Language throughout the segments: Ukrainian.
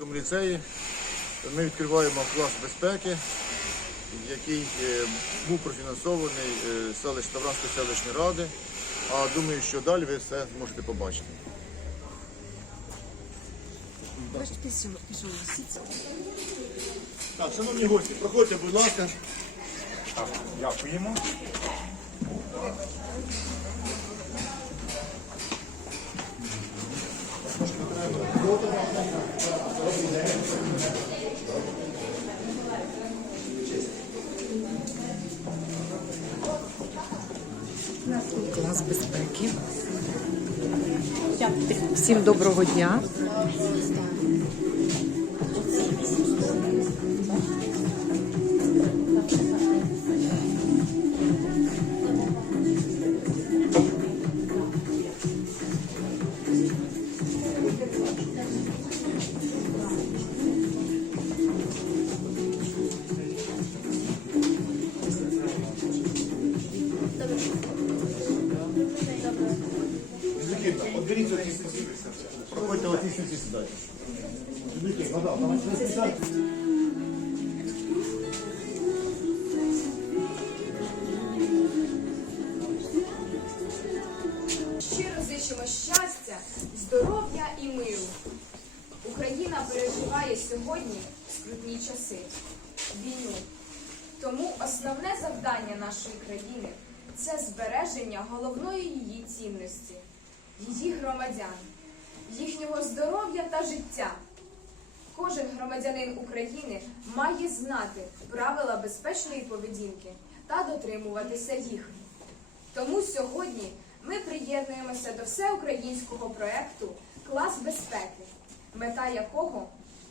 В ліцеї ми відкриваємо клас безпеки, який е, був профінансований е, селищ Тавранської селищної ради. А думаю, що далі ви все зможете побачити. Так, шановні гості, проходьте, будь ласка. Так, дякуємо. Клас безпеки. Всім доброго дня. Тому основне завдання нашої країни це збереження головної її цінності, її громадян, їхнього здоров'я та життя. Кожен громадянин України має знати правила безпечної поведінки та дотримуватися їх. Тому сьогодні ми приєднуємося до всеукраїнського проекту Клас безпеки, мета якого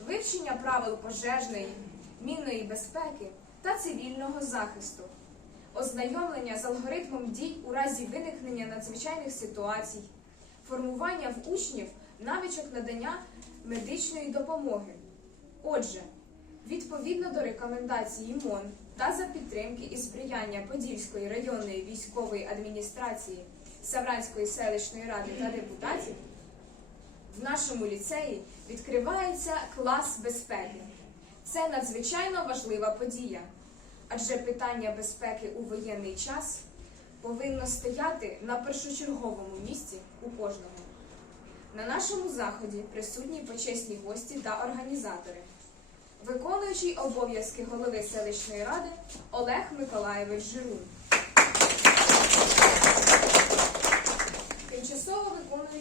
вивчення правил пожежної, мінної безпеки та цивільного захисту, ознайомлення з алгоритмом дій у разі виникнення надзвичайних ситуацій, формування в учнів навичок надання медичної допомоги. Отже, Відповідно до рекомендацій МОН та за підтримки і сприяння Подільської районної військової адміністрації Савранської селищної ради та депутатів, в нашому ліцеї відкривається клас безпеки. Це надзвичайно важлива подія, адже питання безпеки у воєнний час повинно стояти на першочерговому місці у кожного. На нашому заході присутні почесні гості та організатори виконуючий обов'язки голови селищної ради Олег Миколаєвич Жирун. Тимчасово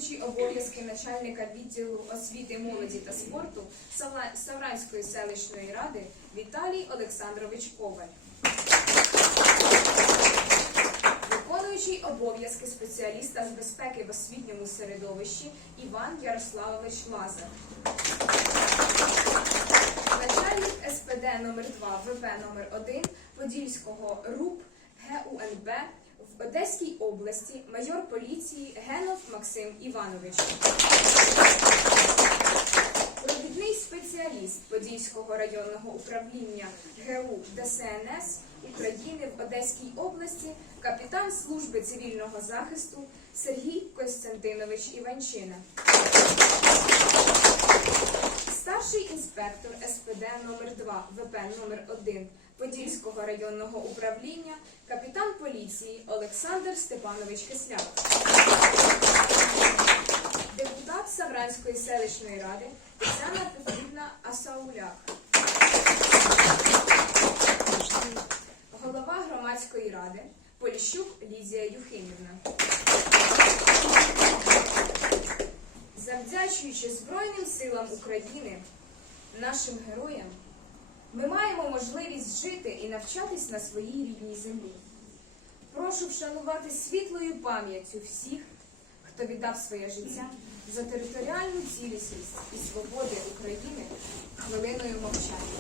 виконуючий обов'язки начальника відділу освіти, молоді та спорту Савранської селищної ради Віталій Олександрович Коваль. Виконуючий обов'язки спеціаліста з безпеки в освітньому середовищі Іван Ярославович Лазар. Начальник СПД номер 2 ВП номер 1 Подільського РУП ГУНБ Одеській області майор поліції Генов Максим Іванович. Провідний спеціаліст Подільського районного управління ГУ ДСНС України в Одеській області, капітан служби цивільного захисту Сергій Костянтинович Іванчина. Старший інспектор СПД номер 2 ВП номер 1 Подільського районного управління, капітан поліції Олександр Степанович Кисляк. Депутат Савранської селищної ради Тетяна Петрівна Асауляк. Голова громадської ради Поліщук Лідія Юхимівна. Завдячуючи Збройним силам України, нашим героям, ми маємо можливість жити і навчатись на своїй рідній землі. Прошу вшанувати світлою пам'яттю всіх, хто віддав своє життя за територіальну цілісність і свободи України хвилиною мовчання.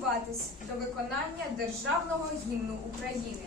Приготуватись до виконання державного гімну України.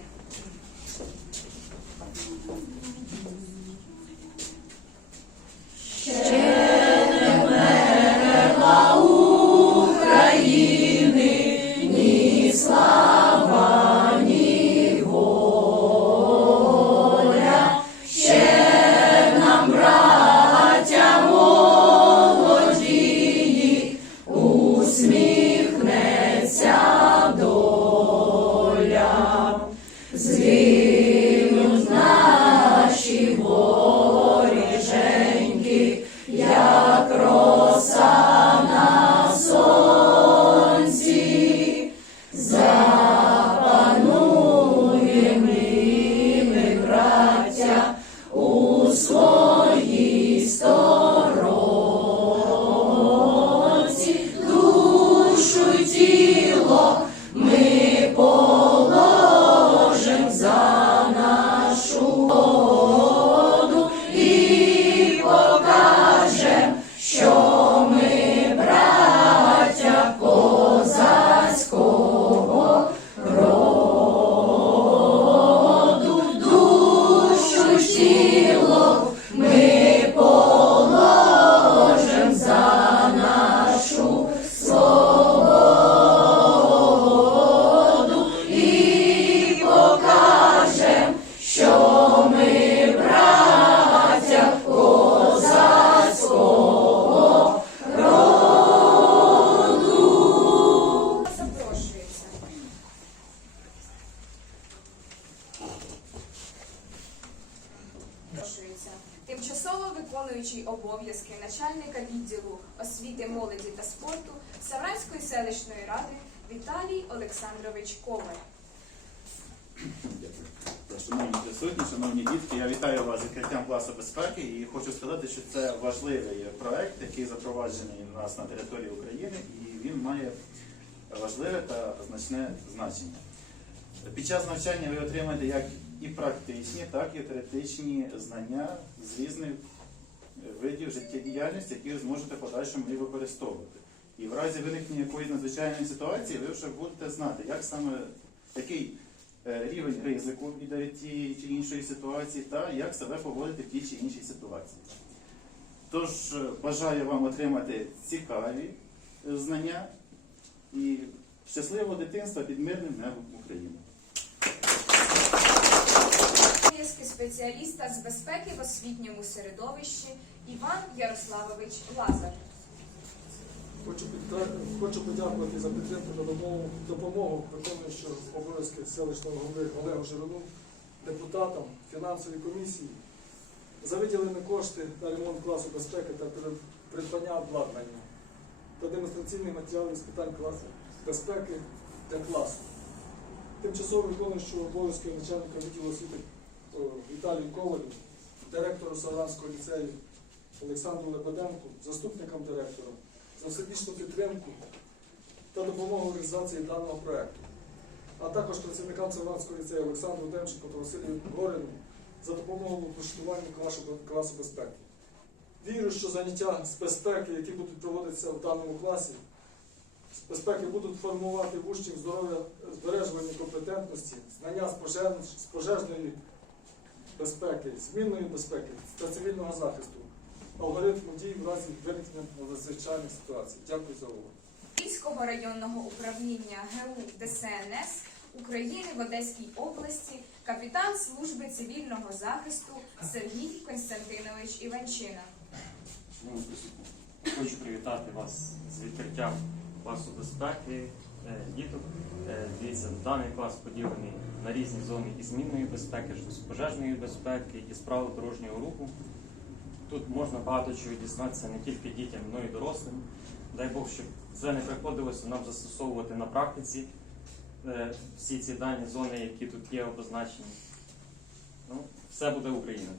Дітки, я вітаю вас з відкриттям класу безпеки і хочу сказати, що це важливий проект, який запроваджений у нас на території України, і він має важливе та значне значення. Під час навчання ви отримаєте як і практичні, так і теоретичні знання з різних видів життєдіяльності, які ви зможете подальшому і використовувати. І в разі виникнення якоїсь надзвичайної ситуації ви вже будете знати, як саме який рівень ризику від тієї чи іншої ситуації, та як себе поводити в тій чи іншій ситуації. Тож е, бажаю вам отримати цікаві е, знання і щасливого дитинства під мирним небом України. Обов'язки спеціаліста з безпеки в освітньому середовищі Іван Ярославович Лазар. Хочу, хочу подякувати за підтримку та допомогу, допомогу. Обов'язки селищного голови Олегу Жирону, депутатам фінансової комісії. За виділені кошти на ремонт класу безпеки та придбання обладнання. Та демонстраційні матеріали з питань класу безпеки для класу. Тимчасово виконуючого обов'язки начальника відділу освіти Віталію Ковалю, директору Савранського ліцею Олександру Лебеденку, заступникам директора за всебічну підтримку та допомогу в реалізації даного проекту, а також працівникам Савранського ліцею Олександру Демченко та Василію Горину за допомогу в облаштуванні класу, безпеки. Вірю, що заняття з безпеки, які будуть проводитися в даному класі, з безпеки будуть формувати в учнів здоров'я, збережування компетентності, знання з, з пожежної безпеки, змінної безпеки та цивільного захисту, алгоритму дій в разі виникнення надзвичайних ситуацій. Дякую за увагу. Київського районного управління ГУ ДСНС України в Одеській області капітан служби цивільного захисту Сергій Константинович Іванчина. Хочу привітати вас з відкриттям класу безпеки е, діток. Е, Дивіться, даний клас поділений на різні зони і змінної безпеки, пожежної безпеки, і з правил дорожнього руху. Тут можна багато чого дізнатися не тільки дітям, але й дорослим. Дай Бог, щоб це не приходилося нам застосовувати на практиці е, всі ці дані зони, які тут є обозначені. Ну, все буде Україна.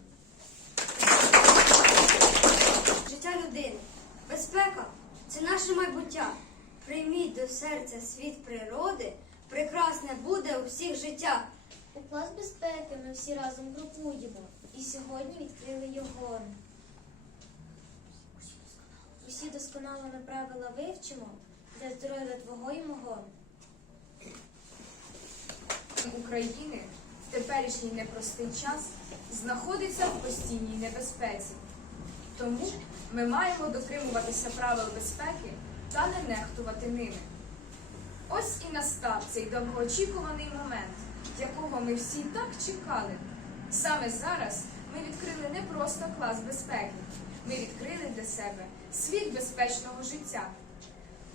життя людини. Безпека це наше майбуття. Прийміть до серця світ природи, прекрасне буде у всіх життя. У клас безпеки ми всі разом групуємо і сьогодні відкрили його. Усі досконало ми правила вивчимо для здоров'я твого і мого. України в теперішній непростий час знаходиться в постійній небезпеці. Тому ми маємо дотримуватися правил безпеки та не нехтувати ними. Ось і настав цей довгоочікуваний момент, якого ми всі так чекали. Саме зараз ми відкрили не просто клас безпеки, ми відкрили для себе світ безпечного життя.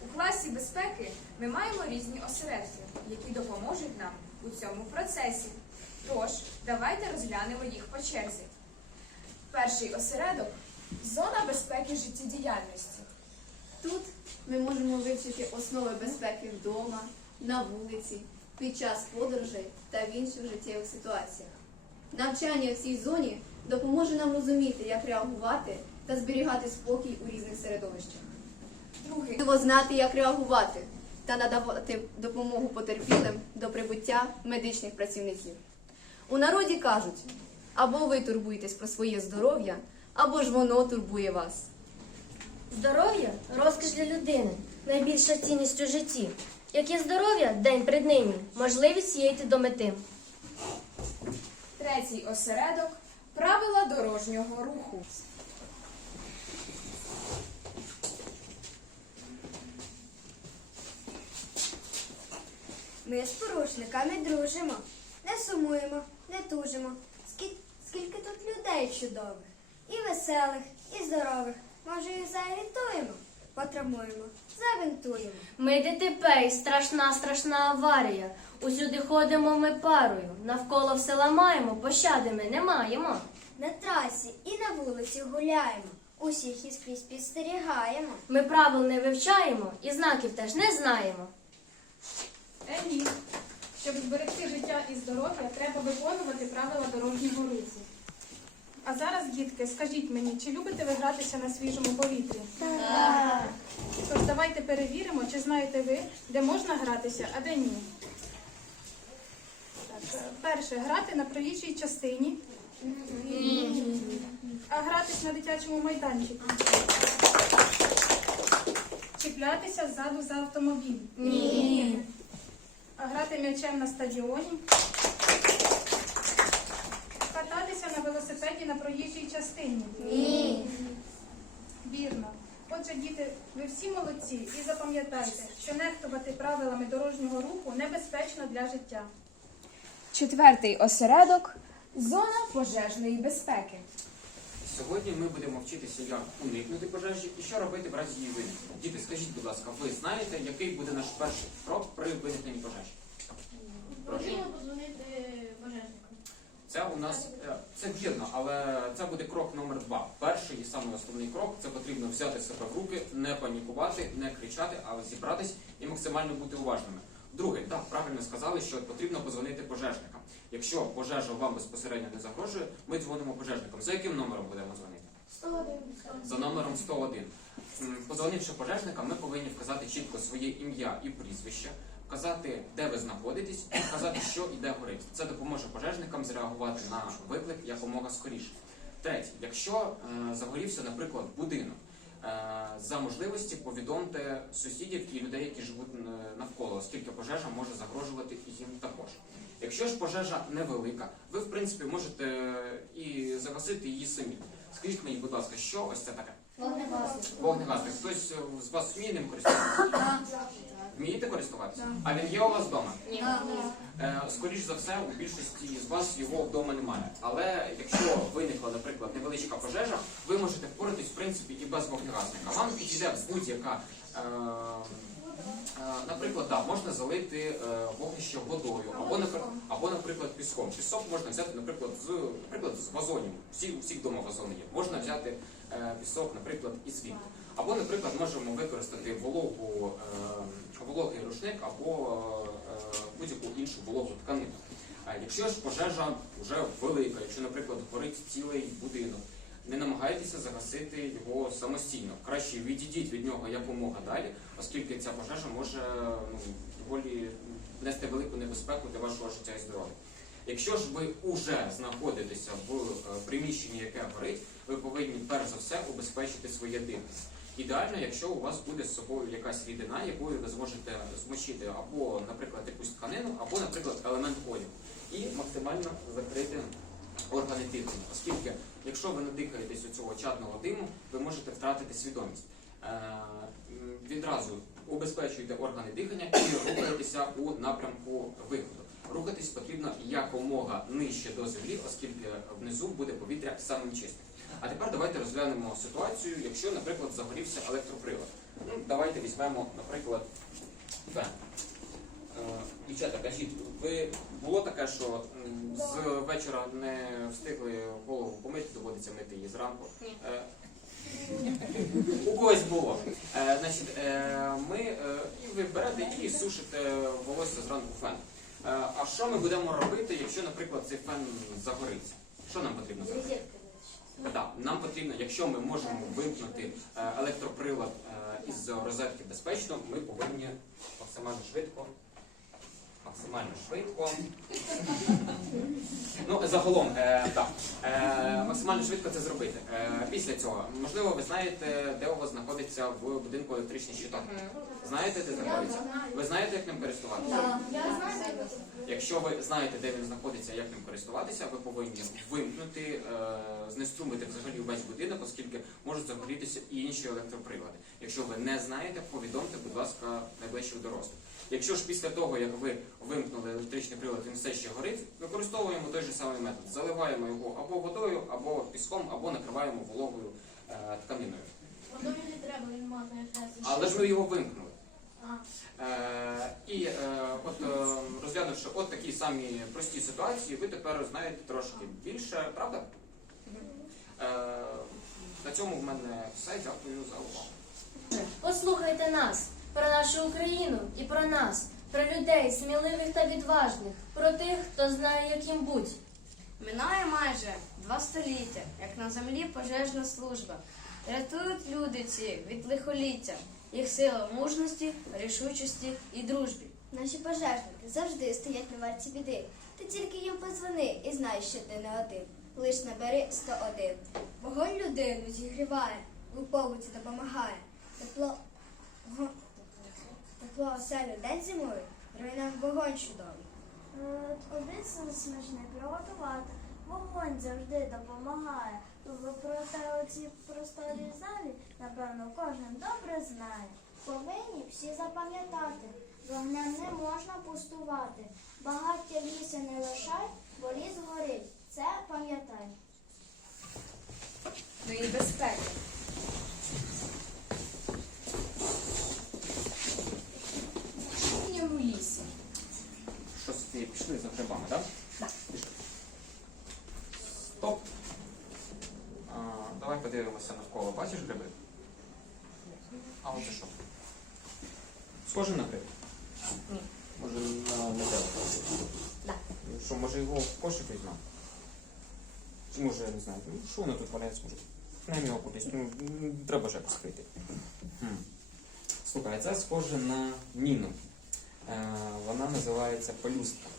У класі безпеки ми маємо різні осередки, які допоможуть нам у цьому процесі. Тож, давайте розглянемо їх по черзі. Перший осередок зона безпеки життєдіяльності. Тут ми можемо вивчити основи безпеки вдома, на вулиці, під час подорожей та в інших життєвих ситуаціях. Навчання в цій зоні допоможе нам розуміти, як реагувати та зберігати спокій у різних середовищах. Другий Важливо знати, як реагувати та надавати допомогу потерпілим до прибуття медичних працівників. У народі кажуть, або ви турбуєтесь про своє здоров'я, або ж воно турбує вас. Здоров'я розкіш для людини, найбільша цінність у житті. Як є здоров'я, день перед ним, можливість її до мети. Третій осередок правила дорожнього руху. Ми з порушниками дружимо, не сумуємо, не тужимо. Скільки, скільки тут людей чудових, і веселих, і здорових. Може, їх заіритуємо, потравмуємо, завинтуємо. Ми ДТП і страшна, страшна аварія. Усюди ходимо ми парою. Навколо все ламаємо, пощади ми не маємо. На трасі і на вулиці гуляємо, усіх і скрізь підстерігаємо. Ми правил не вивчаємо і знаків теж не знаємо. Е, ні. Щоб зберегти життя і здоров'я, треба виконувати правила дорожнього руху. А зараз, дітки, скажіть мені, чи любите ви гратися на свіжому повітрі? Так. Тож давайте перевіримо, чи знаєте ви, де можна гратися, а де ні. Так, е, перше, грати на проїжджій частині. Ні. А гратись на дитячому майданчику. Чіплятися ззаду за автомобіль. Ні. А грати м'ячем на стадіоні. Кататися на велосипеді на проїжджій частині. Ні. Вірно. Отже, діти, ви всі молодці і запам'ятайте, що нехтувати правилами дорожнього руху небезпечно для життя. Четвертий осередок зона пожежної безпеки. Сьогодні ми будемо вчитися, як уникнути пожежі і що робити в разі її виникнення. Діти, скажіть, будь ласка, ви знаєте, який буде наш перший крок при виникненні пожежі? Потрібно подзвонити пожежнику. Це у нас е, це вірно, але це буде крок номер два. Перший і самий основний крок це потрібно взяти себе в руки, не панікувати, не кричати, але зібратись і максимально бути уважними. Друге, так, правильно сказали, що потрібно позвонити пожежникам. Якщо пожежа вам безпосередньо не загрожує, ми дзвонимо пожежникам. За яким номером будемо дзвонити? За номером 101. М, Подзвонивши пожежникам, ми повинні вказати чітко своє ім'я і прізвище, вказати, де ви знаходитесь, і вказати, що і де горить. Це допоможе пожежникам зреагувати на виклик якомога скоріше. Третє, якщо е, загорівся, наприклад, будинок, е, за можливості повідомте сусідів і людей, які живуть е, навколо, оскільки пожежа може загрожувати їм також. Якщо ж пожежа невелика, ви в принципі можете е, і загасити її самі. Скажіть мені, будь ласка, що ось це таке? Вогнегасник. Хтось е, з вас вміє ним користуватися? Вмієте користуватися? А він є у вас вдома? Ні. Е, Скоріш за все, у більшості з вас його вдома немає. Але якщо виникла, наприклад, невеличка пожежа, ви можете впоратись в принципі і без вогнегасника. Вам підійде будь-яка. е, Наприклад, да, можна залити е, вогнище водою, або, наприклад, або, наприклад, піском. Пісок можна взяти, наприклад, з, наприклад, з вазонів. Всі, у всіх вдома вазони є. Можна взяти е, пісок, наприклад, із світу. Або, наприклад, можемо використати вологу, е, вологий рушник або е, будь-яку іншу вологу тканину. Якщо ж пожежа вже велика, якщо, наприклад, горить цілий будинок, не намагайтеся загасити його самостійно. Краще відійдіть від нього якомога далі, оскільки ця пожежа може ну, доволі нести велику небезпеку для вашого життя і здоров'я. Якщо ж ви уже знаходитеся в е, приміщенні, яке горить, ви повинні перш за все убезпечити своє дихання. Ідеально, якщо у вас буде з собою якась рідина, якою ви зможете змочити або, наприклад, якусь тканину, або, наприклад, елемент одягу, і максимально закрити органи дихання. Оскільки, якщо ви надихаєтесь у цього чадного диму, ви можете втратити свідомість. Е, Відразу убезпечуйте органи дихання і рухайтеся у напрямку виходу. Рухатись потрібно якомога нижче до землі, оскільки внизу буде повітря самим чистим. А тепер давайте розглянемо ситуацію, якщо, наприклад, загорівся електроприлад. Ну, давайте візьмемо, наприклад, фен. Е, Дівчата, кажіть, ви було таке, що з вечора не встигли голову помити, доводиться мити її зранку? Ні. Е, У когось було. Е, значить, е, ми, е, і ви берете і сушите волосся зранку фен. Е, а що ми будемо робити, якщо, наприклад, цей фен загориться? Що нам потрібно зробити? Так, нам потрібно, якщо ми можемо вимкнути е, електроприлад із розетки безпечно, ми повинні максимально швидко. Максимально швидко. Ну, загалом, е, так. Е, максимально швидко це зробити. Е, після цього, можливо, ви знаєте, де у вас знаходиться в будинку електричний щиток. Знаєте, де знаходиться? Ви знаєте, як ним користуватися? Якщо ви знаєте, де він знаходиться, як ним користуватися, ви повинні вимкнути, е, знеструмити взагалі весь будинок, оскільки можуть загорітися і інші електроприлади. Якщо ви не знаєте, повідомте, будь ласка, найближчих дорослих. Якщо ж після того, як ви вимкнули електричний прилад, він все ще горить, використовуємо той же самий метод. Заливаємо його або водою, або піском, або накриваємо вологою е, тканиною. Водою не треба, він мазає Але ж ми його вимкнули. Е, і е, от е, розглянувши от такі самі прості ситуації, ви тепер знаєте трошки більше, правда? Е, на цьому в мене все. Дякую за увагу. Послухайте нас, про нашу Україну і про нас, про людей сміливих та відважних, про тих, хто знає, яким будь. Минає майже два століття, як на землі пожежна служба. Рятують люди ці від лихоліття, їх сила в мужності, рішучості і дружбі. Наші пожежники завжди стоять на варті біди. Ти тільки їм позвони і знай, що ти не один. Лиш набери 101. Вогонь людину зігріває, у побуті допомагає. Тепло, оселю день зимою, руйнам вогонь чудовий. Обід смачний приготувати. Вогонь завжди допомагає. Проте оці просторі залі, напевно, кожен добре знає. Повинні всі запам'ятати, вогнем не можна пустувати. Багаття лісу не лишай, бо ліс горить. Це пам'ятай. Ну і безпеки. Що в лісі? Що Софія, пішли за грибами, так? Так. Пішли. Стоп. А, давай подивимося навколо. Бачиш гриби? А оце що? Схоже на гриб? Ні. Може на метелика? Так. Ну, Що, може його в кошик візьмемо? Чи може, я не знаю, ну що воно тут валяється, може? Нам його кудись, ну треба ж якось прийти. Хм. Слухай, це схоже на міну. Е, вона називається пелюстка.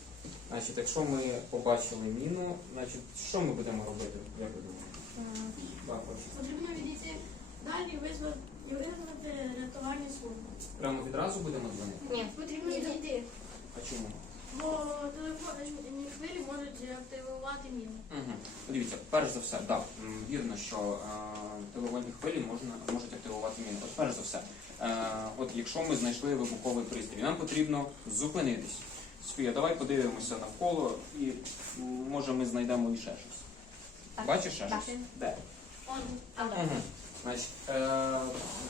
Значить, якщо ми побачили міну, значить, що ми будемо робити? Як ви думаєте? Потрібно відійти далі і визвати рятувальну службу. Прямо відразу будемо дзвонити? Ні, потрібно відійти, А чому? бо телефонні хвилі можуть активувати міну. Угу. Дивіться, перш за все, так, м, вірно, що е, телефонні хвилі можна, можуть активувати міни. От перш за все, е, от якщо ми знайшли вибуховий пристрій, нам потрібно зупинитись. Софія, давай подивимося навколо і може ми знайдемо і ще щось. Так. Бачиш ще Так. щось? Де? Он, Угу. Значить, е,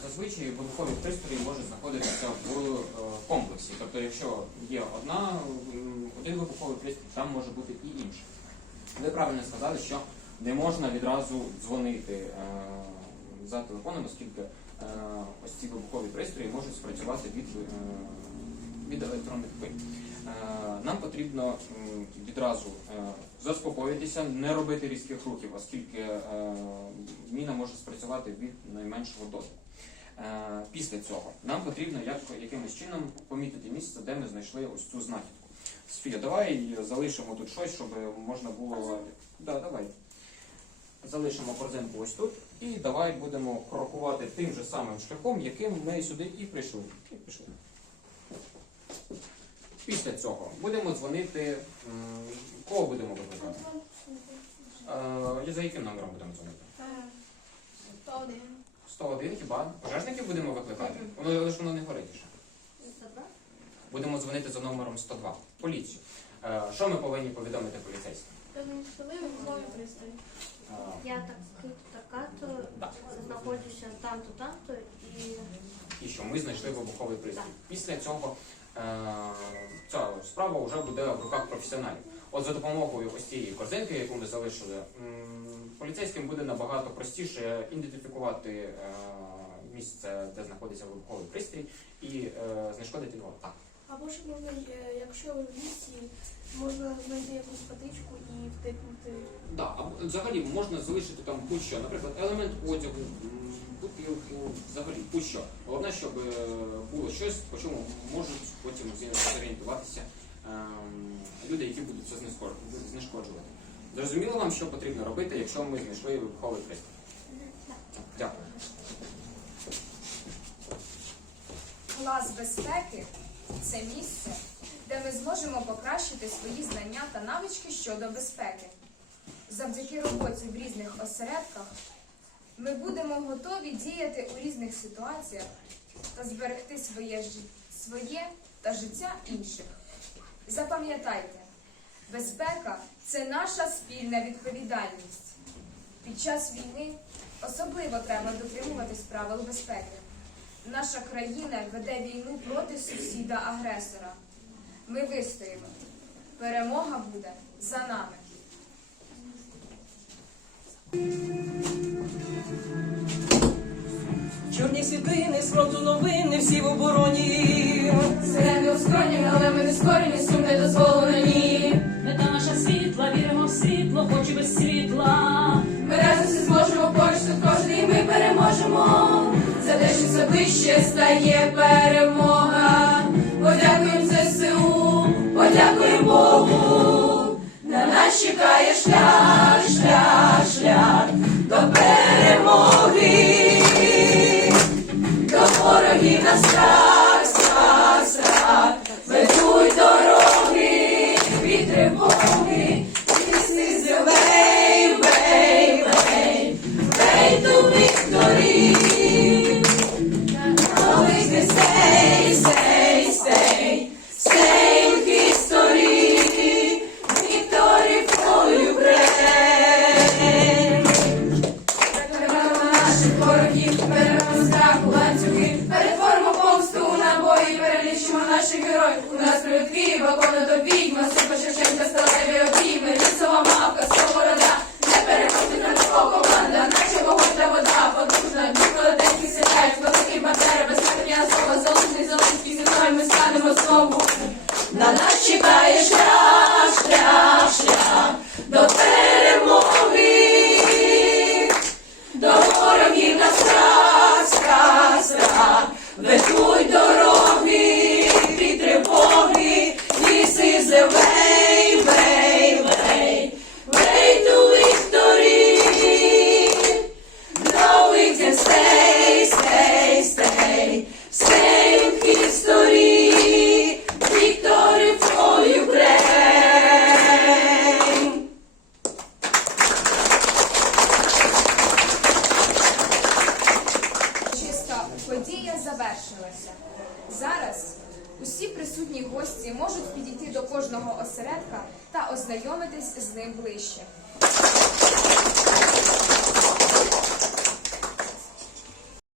зазвичай вибухові пристрої можуть знаходитися в е, комплексі. Тобто, якщо є одна, м, один вибуховий пристрій, там може бути і інший. Ви правильно сказали, що не можна відразу дзвонити е, за телефоном, оскільки е, ось ці вибухові пристрої можуть спрацювати від, е, від електронних хвиль. Е, Нам потрібно відразу е, заспокоїтися, не робити різких рухів, оскільки е, міна може спрацювати від найменшого дотику. Після цього нам потрібно як, якимось чином помітити місце, де ми знайшли ось цю знахідку. Софія, давай залишимо тут щось, щоб можна було. Да, давай. залишимо корзинку ось тут і давай будемо крокувати тим же самим шляхом, яким ми сюди і прийшли. І пішли. Після цього будемо дзвонити. Кого будемо викликати? Е, За яким номером будемо дзвонити? 101 101 хіба? Пожежників будемо викликати? Воно лише воно не горить ще. Будемо дзвонити за номером 102. Поліцію. Е, Що ми повинні повідомити поліцейським? Е, Я так тут така, то Так. знаходжуся там-то, там-то і і що ми знайшли вибуховий пристрій. Після цього ця справа вже буде в руках професіоналів. От за допомогою ось цієї корзинки, яку ми залишили, поліцейським буде набагато простіше ідентифікувати е, місце, де знаходиться вибуховий пристрій, і е, знешкодити його так. Або ж можна, е, якщо в лісі, можна знайти якусь патичку і втикнути. Да, або взагалі можна залишити там будь-що, наприклад, елемент одягу, м, бутилку, взагалі будь-що. Головне, щоб е, було щось, по чому можуть потім зі- зорієнтуватися ем, люди, які будуть це знешкод- знешкоджувати. Зрозуміло вам, що потрібно робити, якщо ми знайшли вибуховий пристрій? Дякую. Клас безпеки це місце, де ми зможемо покращити свої знання та навички щодо безпеки. Завдяки роботі в різних осередках ми будемо готові діяти у різних ситуаціях та зберегти своє, своє та життя інших. Запам'ятайте, безпека це наша спільна відповідальність. Під час війни особливо треба дотримуватись правил безпеки. Наша країна веде війну проти сусіда-агресора. Ми вистоїмо. Перемога буде за нами. Чорні світлини, з фронту новини, всі в обороні. Сирени у але ми не скорені, сум не дозволено ні. Мета наша світла, віримо в світло, хоч і без світла. Все ближче стає перемога. Подякуємо ЗСУ, подякуємо Богу. На нас чекає шлях, шлях, шлях до перемоги. До ворогів на страх,